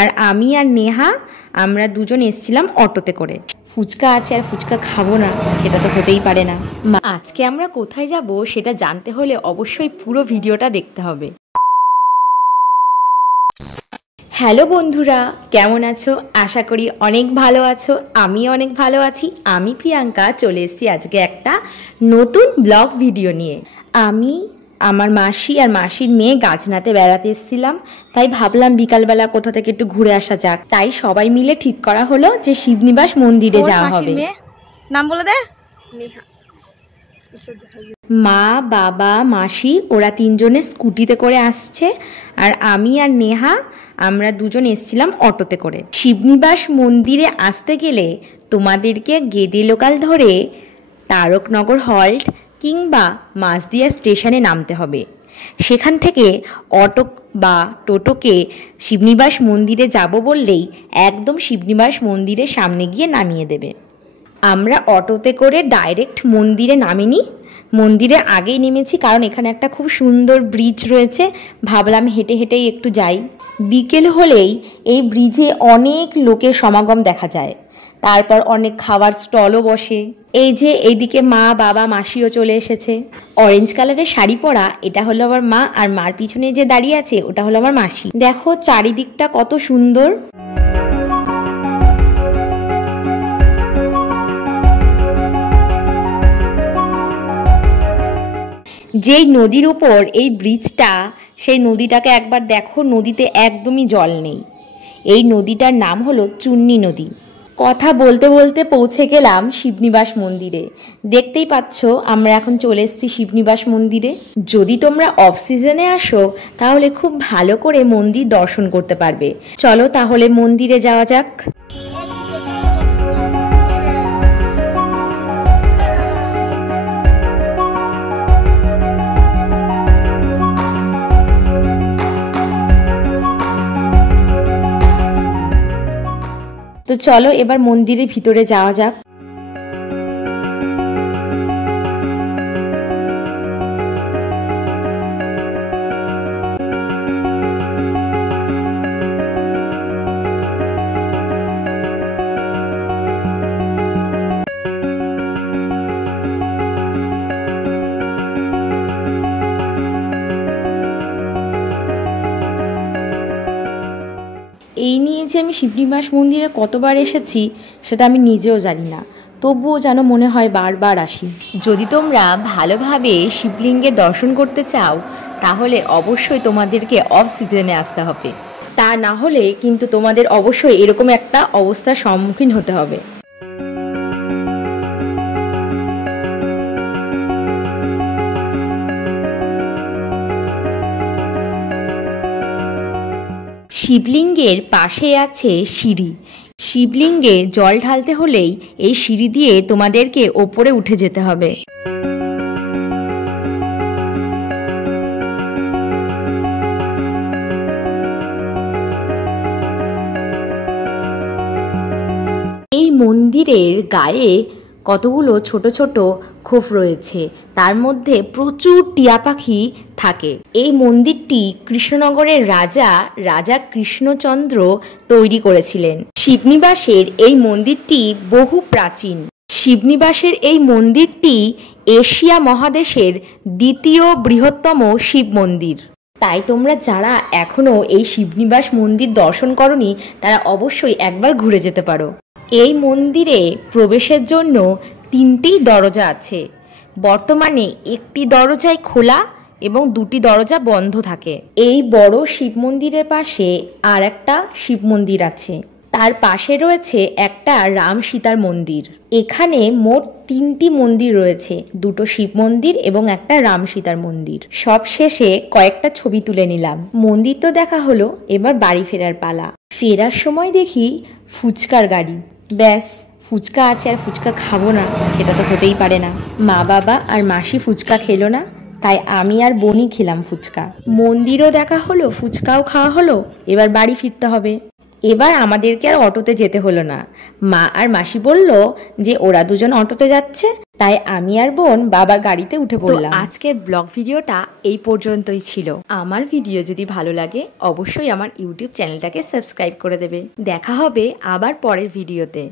আর আমি আর নেহা আমরা দুজন এসেছিলাম অটোতে করে। ফুচকা আছে আর ফুচকা খাবো না, এটা তো হতেই পারে না। আজকে আমরা কোথায় যাব সেটা জানতে হলে অবশ্যই পুরো ভিডিওটা দেখতে হবে। হ্যালো বন্ধুরা, কেমন আছো? আশা করি অনেক ভালো আছো। আমি অনেক ভালো আছি। আমি প্রিয়াঙ্কা চলে এসেছি আজকে একটা নতুন ব্লগ ভিডিও নিয়ে। আমি আমার মাসি আর মাসির মেয়ে গাছনাতে বেড়াতে এসেছিলাম, তাই ভাবলাম বিকালবেলা কোথা থেকে একটু ঘুরে আসা যাক। তাই সবাই মিলে ঠিক করা হলো যে শিবনিবাস মন্দিরে যাওয়া হবে। নাম বলে দে। মা, বাবা, মাসি ওরা তিনজনে স্কুটিতে করে আসছে, আর আমি আর নেহা আমরা দুজন এসেছিলাম অটোতে করে। শিবনিবাস মন্দিরে আসতে গেলে তোমাদেরকে গেদে লোকাল ধরে তারকনগর হল্ট কিংবা মাঝদিয়া স্টেশনে নামতে হবে। সেখান থেকে অটো বা টোটোকে শিবনিবাস মন্দিরে যাব বললেই একদম শিবনিবাস মন্দিরের সামনে গিয়ে নামিয়ে দেবে। আমরা অটোতে করে ডাইরেক্ট মন্দিরে নামিনি, মন্দিরে আগেই নেমেছি, কারণ এখানে একটা খুব সুন্দর ব্রিজ রয়েছে। ভাবলাম হেঁটে হেঁটেই একটু যাই। বিকেল হলেই এই ব্রিজে অনেক লোকের সমাগম দেখা যায়। তারপর অনেক খাবার স্টলও বসে। এই যে এইদিকে মা, বাবা, মাসিও চলে এসেছে। অরেঞ্জ কালারের শাড়ি পরা এটা হলো আমার মা, আর মার পিছনে যে দাঁড়িয়ে আছে ওটা হলো আমার মাসি। দেখো চারিদিকটা কত সুন্দর। যেই নদীর উপর এই ব্রিজটা, সেই নদীটাকে একবার দেখো, নদীতে একদমই জল নেই। এই নদীটার নাম হলো চুন্নি নদী। কথা বলতে বলতে পৌঁছে গেলাম শিবনিবাস মন্দিরে। দেখতেই পাচ্ছ আমরা এখন চলে এসেছি শিবনিবাস মন্দিরে। যদি তোমরা অফ সিজনে আসো তাহলে খুব ভালো করে মন্দির দর্শন করতে পারবে। চলো তাহলে মন্দিরে যাওয়া যাক। তো চলো এবার মন্দিরের ভিতরে যাওয়া যাক। এই নিয়ে যে আমি শিবনিবাস মন্দিরে কতবার এসেছি সেটা আমি নিজেও জানি না, তবুও যেন মনে হয় বারবার আসি। যদি তোমরা ভালোভাবে শিবলিঙ্গের দর্শন করতে চাও তাহলে অবশ্যই তোমাদেরকে অফ সিজনে আসতে হবে, তা না হলে কিন্তু তোমাদের অবশ্যই এরকম একটা অবস্থার সম্মুখীন হতে হবে। শিবলিঙ্গের পাশে আছে সিঁড়ি। শিবলিঙ্গে জল ঢালতে হলেই এই সিঁড়ি দিয়ে তোমাদেরকে ওপরে উঠে যেতে হবে। এই মন্দিরের গায়ে কতগুলো ছোট ছোট খোপ রয়েছে, তার মধ্যে প্রচুর টিয়া পাখি থাকে। এই মন্দিরটি কৃষ্ণনগরের রাজা কৃষ্ণচন্দ্র তৈরি করেছিলেন। শিবনিবাসের এই মন্দিরটি বহু প্রাচীন। শিবনিবাসের এই মন্দিরটি এশিয়া মহাদেশের দ্বিতীয় বৃহত্তম শিব মন্দির। তাই তোমরা যারা এখনো এই শিবনিবাস মন্দির দর্শন করনি তারা অবশ্যই একবার ঘুরে যেতে পারো। এই মন্দিরে প্রবেশের জন্য 3টি দরজা আছে। বর্তমানে একটি দরজাই খোলা এবং 2টি দরজা বন্ধ থাকে। এই বড় শিব মন্দিরের পাশে আর একটা শিব মন্দির আছে, তার পাশে রয়েছে একটা রাম সীতার মন্দির। এখানে মোট 3টি মন্দির রয়েছে, 2টো শিব মন্দির এবং একটা রাম সীতার মন্দির। সব শেষে কয়েকটা ছবি তুলে নিলাম। মন্দির তো দেখা হলো, এবার বাড়ি ফেরার পালা। ফেরার সময় দেখি ফুচকার গাড়ি। ব্যাস, ফুচকা আছে আর ফুচকা খাবো না, এটা তো হতেই পারে না। মা, বাবা আর মাসি ফুচকা খেলো না, তাই আমি আর বোনই খেলাম ফুচকা। মন্দিরও দেখা হলো, ফুচকাও খাওয়া হলো, এবার বাড়ি ফিরতে হবে। এবার আমাদেরকে আর অটোতে যেতে হলো না। মা আর মাসি বলল যে ওরা দুজন অটোতে যাচ্ছে, তাই আমি আর বোন বাবার গাড়িতে উঠে পড়লাম। আজকের ব্লগ ভিডিওটা এই পর্যন্তই ছিল। আমার ভিডিও যদি ভালো লাগে অবশ্যই আমার ইউটিউব চ্যানেলটাকে সাবস্ক্রাইব করে দেবে। দেখা হবে আবার পরের ভিডিওতে।